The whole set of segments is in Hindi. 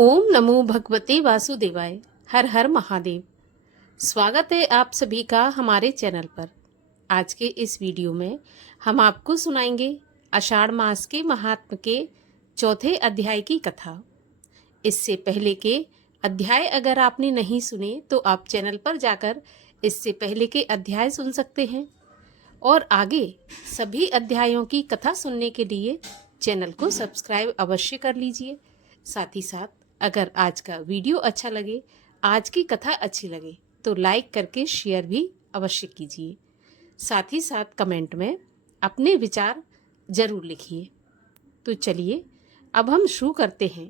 ओम नमो भगवते वासुदेवाय। हर हर महादेव। स्वागत है आप सभी का हमारे चैनल पर। आज के इस वीडियो में हम आपको सुनाएंगे आषाढ़ मास के महात्म के चौथे अध्याय की कथा। इससे पहले के अध्याय अगर आपने नहीं सुने तो आप चैनल पर जाकर इससे पहले के अध्याय सुन सकते हैं और आगे सभी अध्यायों की कथा सुनने के लिए चैनल को सब्सक्राइब अवश्य कर लीजिए। साथ ही साथ अगर आज का वीडियो अच्छा लगे, आज की कथा अच्छी लगे तो लाइक करके शेयर भी अवश्य कीजिए। साथ ही साथ कमेंट में अपने विचार जरूर लिखिए। तो चलिए अब हम शुरू करते हैं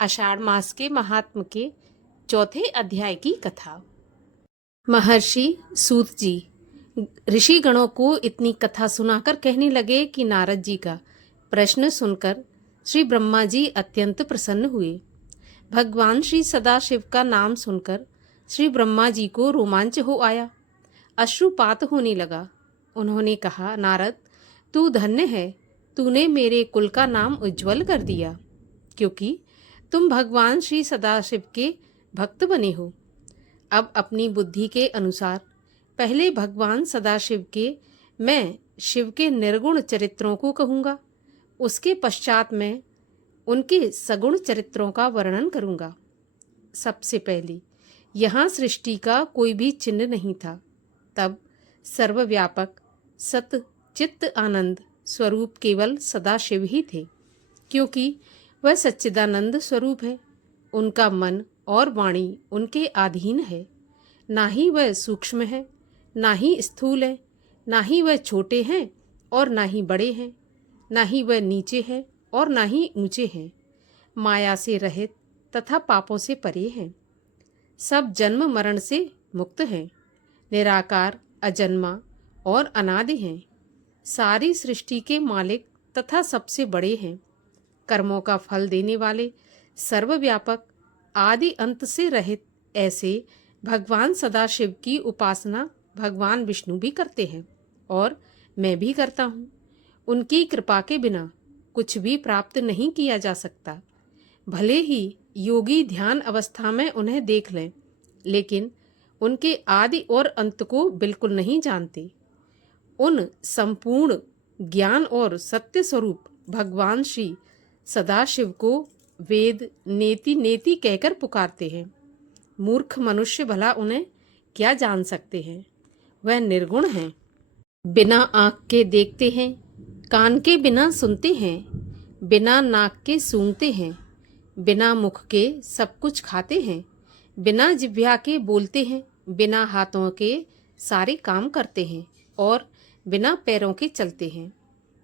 आषाढ़ मास के महात्म के चौथे अध्याय की कथा। महर्षि सूत जी ऋषि गणों को इतनी कथा सुनाकर कहने लगे कि नारद जी का प्रश्न सुनकर श्री ब्रह्मा जी अत्यंत प्रसन्न हुए। भगवान श्री सदाशिव का नाम सुनकर श्री ब्रह्मा जी को रोमांच हो आया, अश्रुपात होने लगा। उन्होंने कहा, नारद तू धन्य है, तूने मेरे कुल का नाम उज्जवल कर दिया, क्योंकि तुम भगवान श्री सदाशिव के भक्त बने हो। अब अपनी बुद्धि के अनुसार पहले भगवान सदाशिव के मैं शिव के निर्गुण चरित्रों को कहूँगा, उसके पश्चात मैं उनके सगुण चरित्रों का वर्णन करूँगा। सबसे पहले यहाँ सृष्टि का कोई भी चिन्ह नहीं था। तब सर्वव्यापक सत चित्त आनंद स्वरूप केवल सदाशिव ही थे, क्योंकि वह सच्चिदानंद स्वरूप है। उनका मन और वाणी उनके अधीन है। ना ही वह सूक्ष्म है, ना ही स्थूल है, ना ही वह छोटे हैं और ना ही बड़े हैं, ना ही वह नीचे है और ना ही ऊंचे हैं। माया से रहित तथा पापों से परे हैं। सब जन्म मरण से मुक्त हैं। निराकार, अजन्मा और अनादि हैं। सारी सृष्टि के मालिक तथा सबसे बड़े हैं। कर्मों का फल देने वाले, सर्वव्यापक, आदि अंत से रहित ऐसे भगवान सदाशिव की उपासना भगवान विष्णु भी करते हैं और मैं भी करता हूँ। उनकी कृपा के बिना कुछ भी प्राप्त नहीं किया जा सकता। भले ही योगी ध्यान अवस्था में उन्हें देख लें, लेकिन उनके आदि और अंत को बिल्कुल नहीं जानते। उन संपूर्ण ज्ञान और सत्य स्वरूप भगवान श्री सदाशिव को वेद नेति नेति कहकर पुकारते हैं। मूर्ख मनुष्य भला उन्हें क्या जान सकते हैं। वह निर्गुण हैं। बिना आँख के देखते हैं, कान के बिना सुनते हैं, बिना नाक के सूंघते हैं, बिना मुख के सब कुछ खाते हैं, बिना जिह्वा के बोलते हैं, बिना हाथों के सारे काम करते हैं और बिना पैरों के चलते हैं।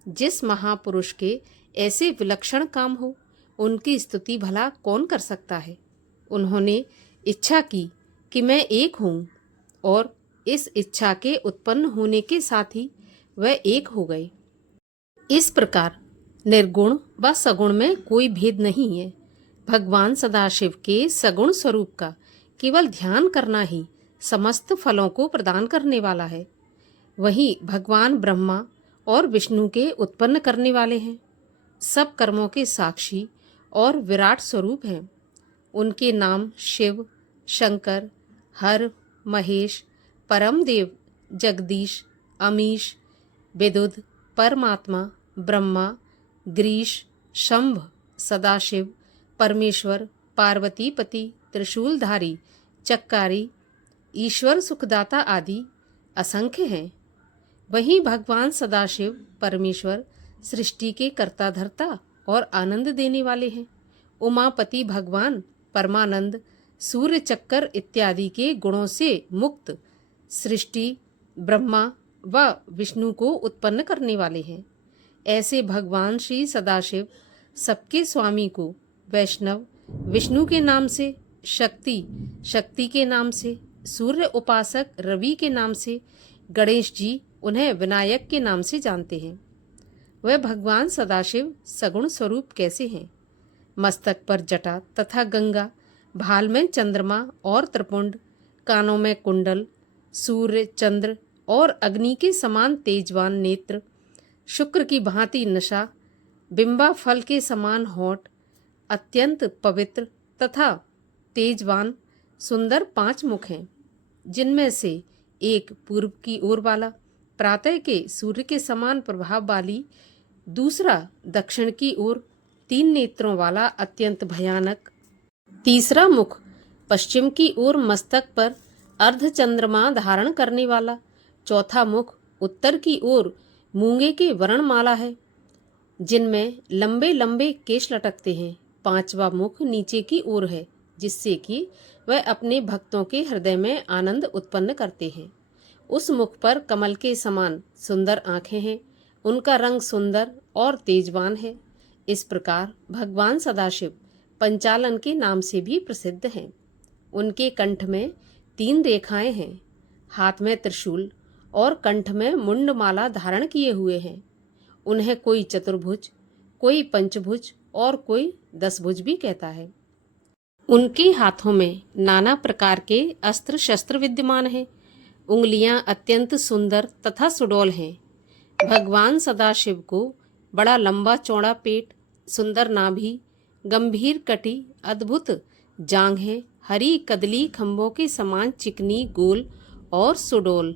जिस महापुरुष के ऐसे विलक्षण काम हो, उनकी स्तुति भला कौन कर सकता है। उन्होंने इच्छा की कि मैं एक हूँ और इस इच्छा के उत्पन्न होने के साथ ही वह एक हो गए। इस प्रकार निर्गुण व सगुण में कोई भेद नहीं है। भगवान सदाशिव के सगुण स्वरूप का केवल ध्यान करना ही समस्त फलों को प्रदान करने वाला है। वहीं भगवान ब्रह्मा और विष्णु के उत्पन्न करने वाले हैं। सब कर्मों के साक्षी और विराट स्वरूप हैं। उनके नाम शिव, शंकर, हर, महेश, परमदेव, जगदीश, अमीश, विदुद, परमात्मा, ब्रह्मा, ग्रीश, शंभ, सदाशिव, परमेश्वर, पार्वतीपति, त्रिशूलधारी, चक्कारी, ईश्वर, सुखदाता आदि असंख्य हैं। वहीं भगवान सदाशिव परमेश्वर सृष्टि के कर्ता धर्ता और आनंद देने वाले हैं। उमापति भगवान परमानंद, सूर्य चक्कर इत्यादि के गुणों से मुक्त सृष्टि, ब्रह्मा व विष्णु को उत्पन्न करने वाले हैं। ऐसे भगवान श्री सदाशिव सबके स्वामी को वैष्णव विष्णु के नाम से, शक्ति शक्ति के नाम से, सूर्य उपासक रवि के नाम से, गणेश जी उन्हें विनायक के नाम से जानते हैं। वह भगवान सदाशिव सगुण स्वरूप कैसे हैं। मस्तक पर जटा तथा गंगा, भाल में चंद्रमा और त्रिपुंड, कानों में कुंडल, सूर्य, चंद्र और अग्नि के समान तेजवान नेत्र, शुक्र की भांति नशा, बिंबा फल के समान होंठ, अत्यंत पवित्र तथा तेजवान सुंदर 5 मुख हैं, जिनमें से एक पूर्व की ओर वाला प्रातः के सूर्य के समान प्रभाव वाली, दूसरा दक्षिण की ओर 3 नेत्रों वाला अत्यंत भयानक, तीसरा मुख पश्चिम की ओर मस्तक पर अर्धचंद्रमा धारण करने वाला, चौथा मुख उत्तर की ओर मूंगे के वर्णमाला है जिनमें लंबे लंबे केश लटकते हैं, पांचवा मुख नीचे की ओर है जिससे कि वह अपने भक्तों के हृदय में आनंद उत्पन्न करते हैं। उस मुख पर कमल के समान सुंदर आंखें हैं, उनका रंग सुंदर और तेजवान है। इस प्रकार भगवान सदाशिव पंचालन के नाम से भी प्रसिद्ध हैं। उनके कंठ में 3 रेखाएं हैं, हाथ में त्रिशूल और कंठ में मुंडमाला धारण किए हुए हैं। उन्हें कोई चतुर्भुज, कोई पंचभुज और कोई 10 भुज भी कहता है। उनके हाथों में नाना प्रकार के अस्त्र शस्त्र विद्यमान हैं। उंगलियां अत्यंत सुंदर तथा सुडौल हैं। भगवान सदाशिव को बड़ा लंबा चौड़ा पेट, सुंदर नाभि, गंभीर कटी, अद्भुत जांघें, हरी कदली खंभों के समान चिकनी गोल और सुडौल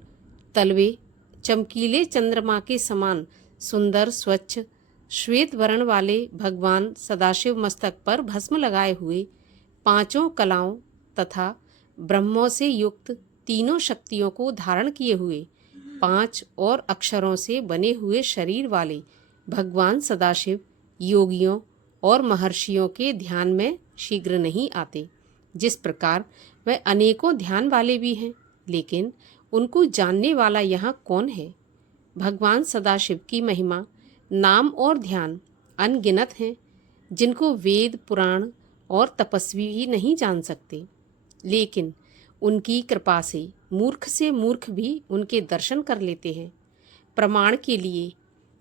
तलवे, चमकीले चंद्रमा के समान सुंदर स्वच्छ श्वेत वर्ण वाले भगवान सदाशिव मस्तक पर भस्म लगाए हुए, 5 कलाओं तथा ब्रह्मों से युक्त 3 शक्तियों को धारण किए हुए, 5 और अक्षरों से बने हुए शरीर वाले भगवान सदाशिव योगियों और महर्षियों के ध्यान में शीघ्र नहीं आते। जिस प्रकार वह अनेकों ध्यान वाले भी हैं, लेकिन उनको जानने वाला यहाँ कौन है? भगवान सदाशिव की महिमा, नाम और ध्यान अनगिनत हैं, जिनको वेद पुराण और तपस्वी ही नहीं जान सकते। लेकिन उनकी कृपा से मूर्ख भी उनके दर्शन कर लेते हैं। प्रमाण के लिए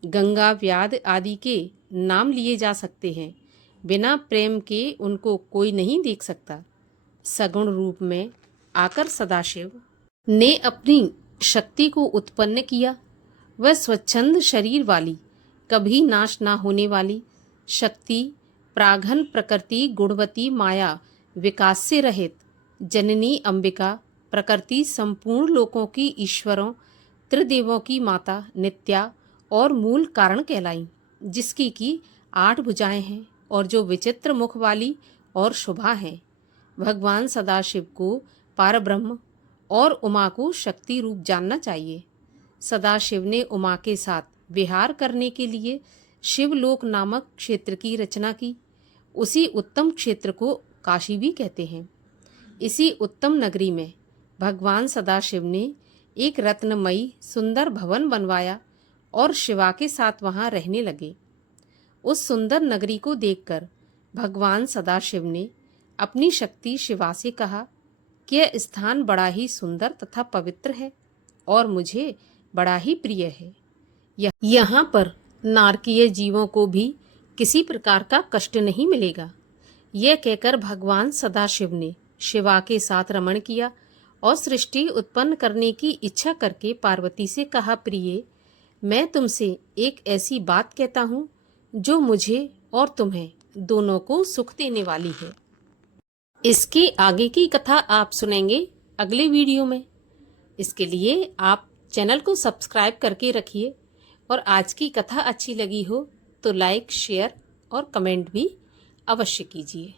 गंगा व्याध आदि के नाम लिए जा सकते हैं। बिना प्रेम के उनको कोई नहीं देख सकता। सगुण रूप में आकर सदाशिव ने अपनी शक्ति को उत्पन्न किया। वह स्वच्छंद शरीर वाली, कभी नाश ना होने वाली शक्ति, प्राघन प्रकृति, गुणवती माया, विकास से रहित जननी अंबिका, प्रकृति संपूर्ण लोकों की ईश्वरों त्रिदेवों की माता नित्या और मूल कारण कहलाई, जिसकी की 8 भुजाएं हैं और जो विचित्र मुख वाली और शुभा हैं। भगवान सदाशिव को पारब्रह्म और उमा को शक्ति रूप जानना चाहिए। सदाशिव ने उमा के साथ विहार करने के लिए शिवलोक नामक क्षेत्र की रचना की। उसी उत्तम क्षेत्र को काशी भी कहते हैं। इसी उत्तम नगरी में भगवान सदाशिव ने एक रत्नमयी सुंदर भवन बनवाया और शिवा के साथ वहां रहने लगे। उस सुंदर नगरी को देखकर भगवान सदाशिव ने अपनी शक्ति शिवा से कहा कि यह स्थान बड़ा ही सुंदर तथा पवित्र है और मुझे बड़ा ही प्रिय है। यहाँ पर नारकीय जीवों को भी किसी प्रकार का कष्ट नहीं मिलेगा। यह कहकर भगवान सदाशिव ने शिवा के साथ रमण किया और सृष्टि उत्पन्न करने की इच्छा करके पार्वती से कहा, प्रिय, मैं तुमसे एक ऐसी बात कहता हूँ जो मुझे और तुम्हें दोनों को सुख देने वाली है। इसके आगे की कथा आप सुनेंगे अगले वीडियो में। इसके लिए आप चैनल को सब्सक्राइब करके रखिए और आज की कथा अच्छी लगी हो तो लाइक, शेयर और कमेंट भी अवश्य कीजिए।